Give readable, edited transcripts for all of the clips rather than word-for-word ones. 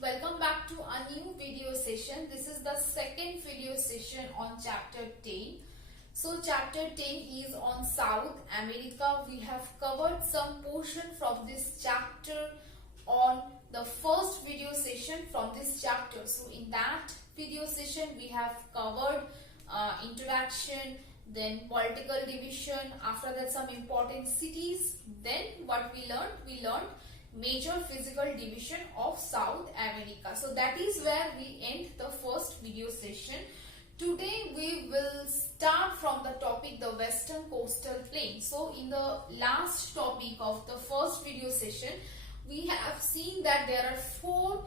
Welcome back to a new video session. This is the second video session on chapter 10. So chapter 10 is on South America. We have covered some portion from this chapter on the first video session from this chapter. So in that video session we have covered introduction, then political division, after that some important cities. Then what we learned? We learned major physical division of South America. So that is where we end the first video session. Today we will start from the topic the Western Coastal Plain. So in the last topic of the first video session, we have seen that there are four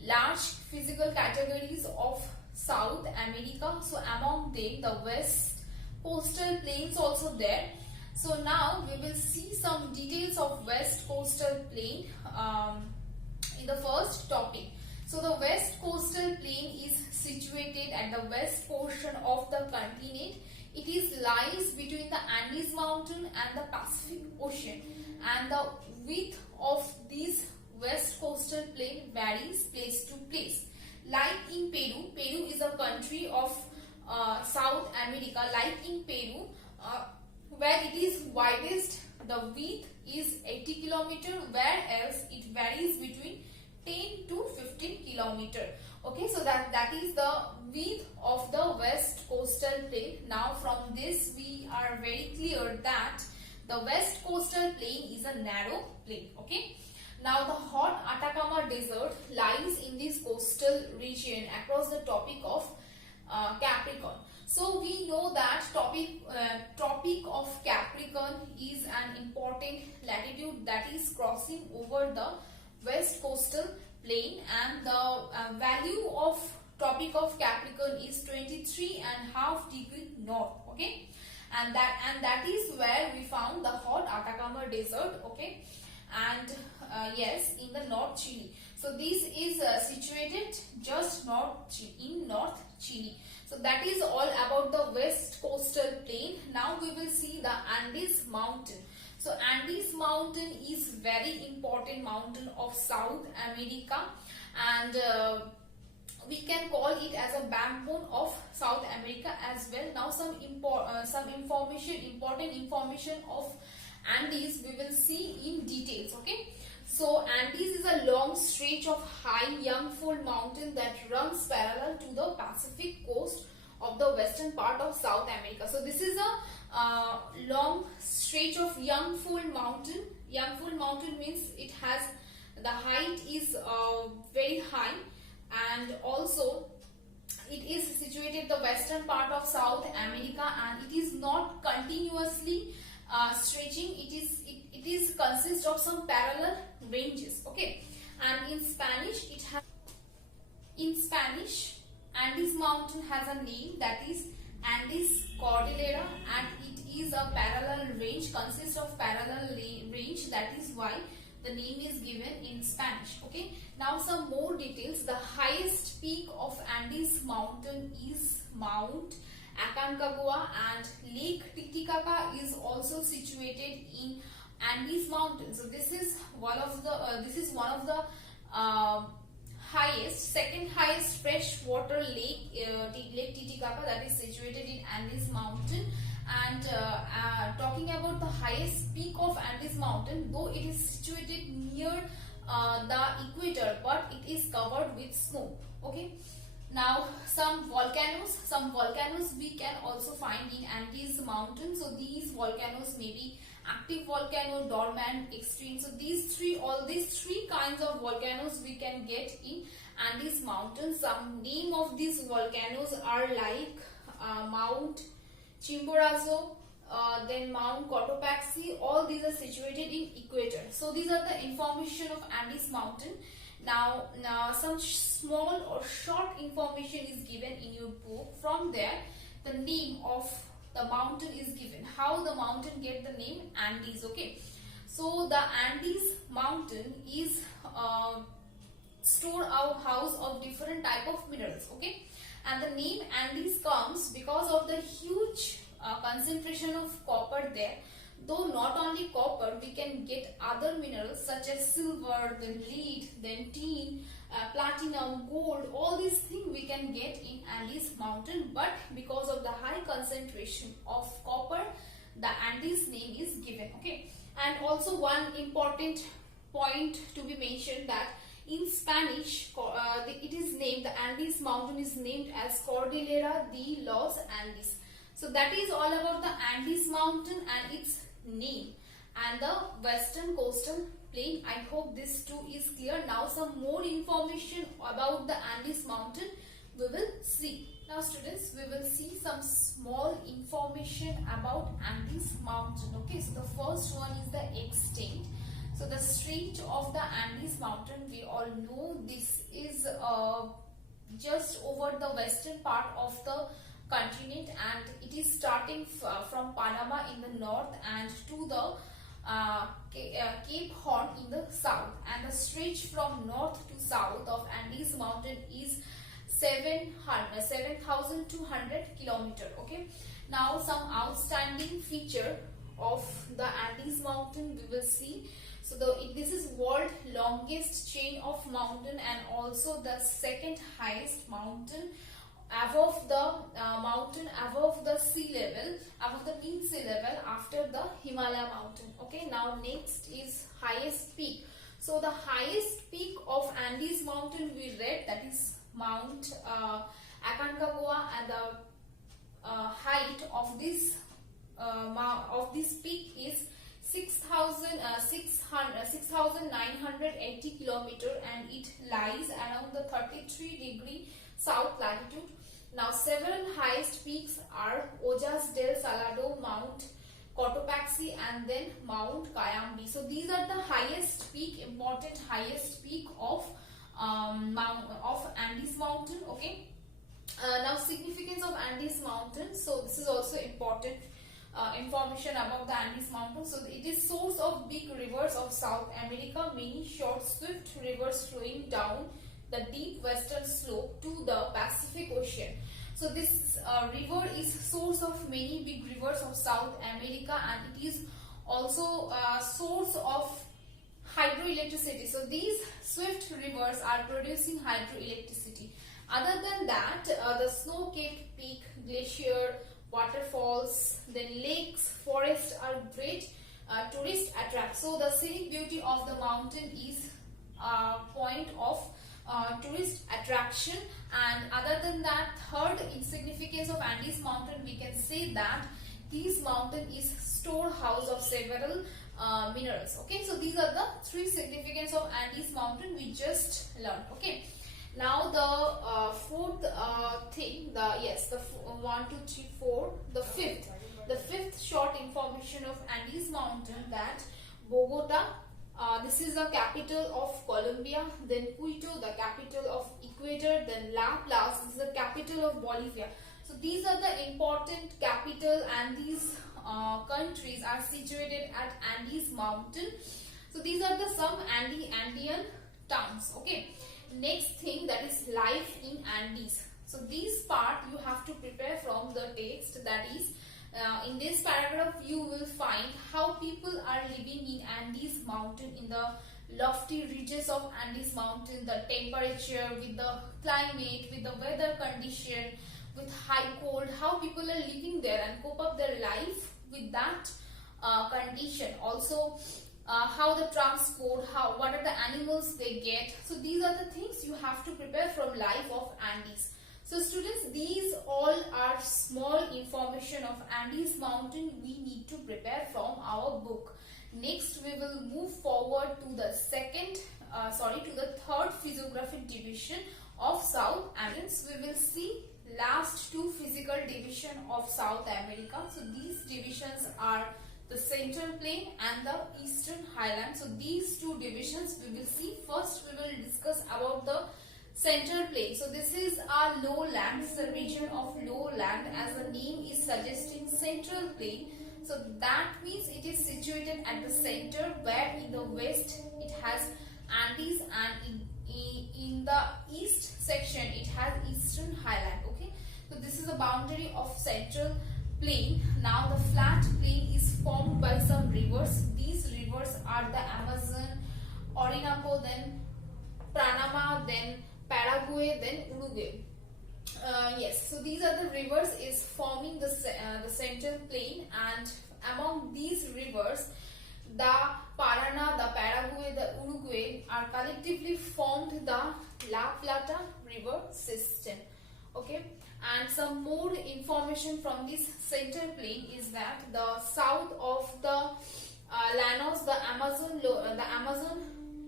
large physical categories of South America. So among them the West Coastal Plains also there. So now we will see some details of West Coastal Plain in the first topic. So the West Coastal Plain is situated at the west portion of the continent. It lies between the Andes Mountain and the Pacific Ocean, and the width of this West Coastal Plain varies place to place. Like in Peru, Peru is a country of South America. Like in Peru, where it is widest, the width is 80 km, whereas it varies between 10 to 15 km. Okay, so that is the width of the West Coastal Plain. Now from this we are very clear that the West Coastal Plain is a narrow plain. Okay, now the hot Atacama Desert lies in this coastal region across the Tropic of Capricorn. So we know that Tropic of Capricorn is an important latitude that is crossing over the West Coastal Plain, and the value of Tropic of Capricorn is 23.5 degrees north. Okay, and that is where we found the hot Atacama Desert. Okay, and yes, in the North Chile. So this is situated just in North Chile. So that is all about the West Coastal Plain. Now we will see the Andes Mountain. So Andes Mountain is very important mountain of South America, and we can call it as a backbone of South America as well. Now some important information of Andes we will see in details. Okay, so Andes is a long stretch of high young-fold mountain that runs parallel to the Pacific coast of the western part of South America. So this is a long stretch of young-fold mountain. Young-fold mountain means it has the height is very high, and also it is situated the western part of South America, and it is not continuously stretching. It is consists of some parallel ranges. Okay, and in Spanish Andes Mountain has a name, that is Andes Cordillera, and it is a parallel range, consists of parallel range. That is why the name is given in Spanish. Okay, now some more details. The highest peak of Andes Mountain is Mount Aconcagua, and Lake Titicaca is also situated in Andes Mountain. So this is one of the second highest freshwater lake, Lake Titicaca, that is situated in Andes Mountain. And talking about the highest peak of Andes Mountain, though it is situated near the equator, but it is covered with snow. Okay, now some volcanoes we can also find in Andes Mountain. So these volcanoes may be active volcano, dormant, extreme. So all these three kinds of volcanoes we can get in Andes Mountain. Some name of these volcanoes are like Mount Chimborazo, then Mount Cotopaxi. All these are situated in equator. So these are the information of Andes Mountain. Now some small or short information is given in your book. From there the name of the mountain is given, how the mountain get the name Andes. Okay, so the Andes Mountain is storehouse of different type of minerals. Okay, and the name Andes comes because of the huge concentration of copper there. Though not only copper, we can get other minerals such as silver, then lead, then tin, platinum, gold, all these things we can get in Andes mountain, but because of the high concentration of copper, the Andes name is given. Okay, and also one important point to be mentioned, that in Spanish it is named, the Andes mountain is named as Cordillera de los Andes. So that is all about the Andes mountain and its name and the western coastal plain. I hope this too is clear. Now some more information about the Andes mountain we will see. Now students, we will see some small information about Andes mountain. Okay, so the first one is the extent. So the stretch of the Andes mountain, we all know this is just over the western part of the continent, and it is starting from Panama in the north and to the Cape Horn in the south, and the stretch from north to south of Andes mountain is 7,200 kilometer. Okay, now some outstanding feature of the Andes mountain we will see. So this is world longest chain of mountain and also the second highest mountain above the above the sea level, above the mean sea level after the Himalaya mountain. Okay, now next is highest peak. So the highest peak of Andes mountain we read, that is Mount Aconcagua, and the height of this peak is 6,980 kilometer, and it lies around the 33° south latitude. Now several highest peaks are Hojas del Salado, Mount Cotopaxi, and then Mount Cayambe. So these are the highest peak, important highest peak of Andes mountain. Okay, now significance of Andes mountain. So this is also important information about the Andes mountain. So it is source of big rivers of South America, many short swift rivers flowing down the deep western slope to the Pacific Ocean. So this river is source of many big rivers of South America, and it is also a source of hydroelectricity. So these swift rivers are producing hydroelectricity. Other than that, the snow-capped peak, glacier, waterfalls, then lakes, forests are great tourist attracts. So the scenic beauty of the mountain is a point of tourist attraction. And other than that, third insignificance of Andes mountain, we can say that this mountain is storehouse of several minerals. Okay, so these are the three significance of Andes mountain we just learned. Okay, now the fourth thing, the 1, 2, 3, 4, the fifth short information of Andes mountain, that Bogota, this is the capital of Colombia, then Quito, the capital of Ecuador, then La Paz, this is the capital of Bolivia. So these are the important capital, and these countries are situated at Andes mountain. So these are the some Andean towns. Okay, next thing, that is life in Andes. So this part you have to prepare from the text, that is in this paragraph you will find how people are living in Andes mountain, in the lofty ridges of Andes mountain, the temperature, with the climate, with the weather condition, with high cold, how people are living there and cope up their life with that condition. Also how the transport, what are the animals they get. So these are the things you have to prepare from life of Andes. So students, these all are small information of Andes mountain we need to prepare from our book. Next we will move forward to the third physiographic division of South America. We will see last two physical division of South America. So these divisions are the Central Plain and the Eastern Highlands. So these two divisions we will see. First we will discuss about the Central Plain. So this is our lowland, this is a region of lowland, as the name is suggesting, Central Plain. So that means it is situated at the center, where in the west it has Andes, and in the east section it has Eastern Highland. Okay, so this is the boundary of Central Plain. Now the flat plain is formed by some rivers. These rivers are the Amazon, Orinoco, then Panama, then Paraguay, then Uruguay. Yes, so these are the rivers is forming the central plain, and among these rivers, the Paraná, the Paraguay, the Uruguay are collectively formed the La Plata river system. Okay, and some more information from this central plain is that the south of the Llanos, the Amazon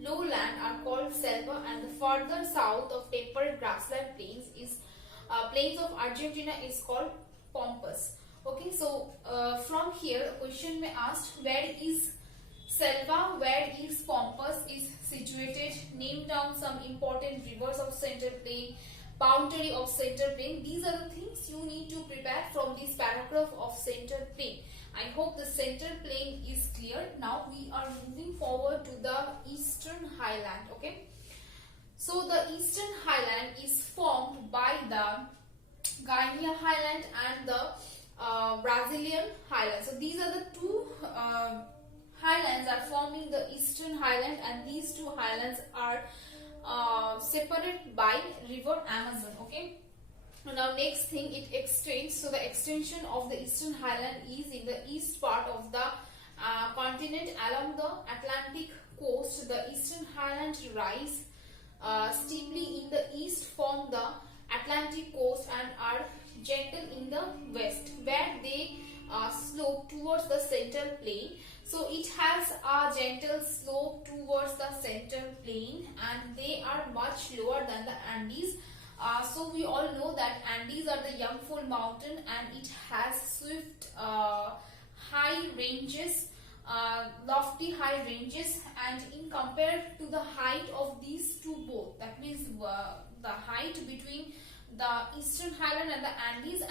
lowland are called selva, and the further south of temperate grassland plains is plains of Argentina is called pampas. Okay, so from here a question may ask, where is selva, where is pampas is situated? Name down some important rivers of central plain, boundary of central plain. These are the things you need to prepare from this paragraph of central plain. I hope the central plain is clear. Now we are moving forward to the eastern highland. Okay, so the eastern highland is formed by the Guiana highland and the Brazilian highland. So these are the two highlands are forming the eastern highland, and these two highlands are separated by river Amazon. Okay, now next thing, it extends. So the extension of the eastern highland is in the east part of the continent along the Atlantic coast. The eastern highland rise steeply in the east from the Atlantic coast and are gentle in the west, where they slope towards the central plain. So it has a gentle slope towards the central plain, and they are much lower than the Andes. So we all know that Andes are the Yangful mountain, and it has swift high ranges, lofty high ranges, and in compared to the height of these two both, that means the height between the eastern highland and the Andes,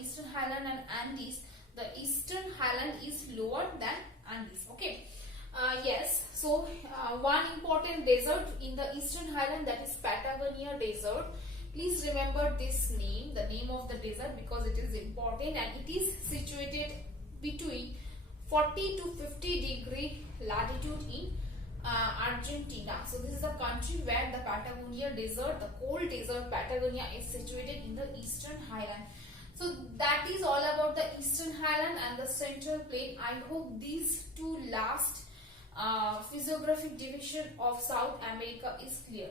eastern highland and Andes, the eastern highland is lower than Andes. Okay, yes, so one important desert in the eastern highland, that is Patagonia desert. Please remember this name, the name of the desert, because it is important, and it is situated between 40 to 50 degree latitude in Argentina. So this is a country where the Patagonia desert, the cold desert Patagonia, is situated in the eastern highland. So that is all about the eastern highland and the central plain. I hope these two last physiographic division of South America is clear.